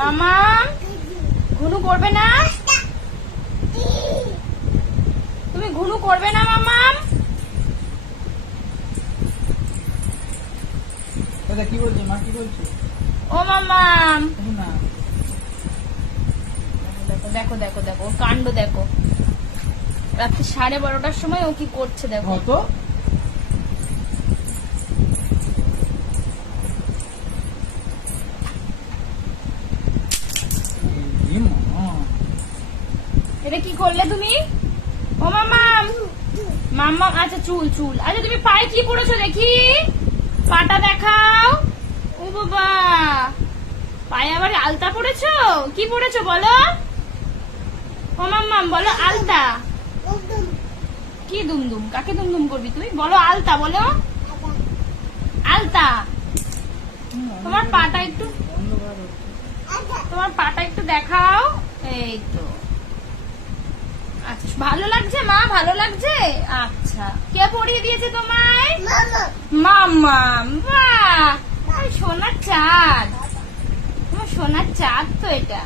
মামাম ঘুনু করবে না? তুমি ঘুনু করবে না মামাম? কি বলছে মা? কি বলছে? ও মামাম না, দেখো দেখো দেখো দেখো ওর কাণ্ড দেখো। রাত্রি 12:30টার সময় ও কি করছে দেখো তো এটা কি করলে তুমি? ও মামাম মাম্মাম আচ্ছা চুল চুল। আচ্ছা তুমি পায়ে কি পড়েছো দেখি, পাটা দেখাও। ও বাবা, পায়ে আবার আলতা পড়েছো? কি পড়েছো বলো? ও মাম্মাম বলো আলতা। কি দুমদুম? কাকে দুমদুম করবি তুই? বলো আলতা, বলো আলতা। তোমার পাটা একটু, তোমার পাটা একটু দেখাও। এই তো, আচ্ছা ভালো লাগছে মা? ভালো লাগছে? আচ্ছা, কে পরিয়ে দিয়েছে তোমায়? মামা। বাহ, সোনার চাঁদ, তোমার সোনার চাঁদ তো এটা।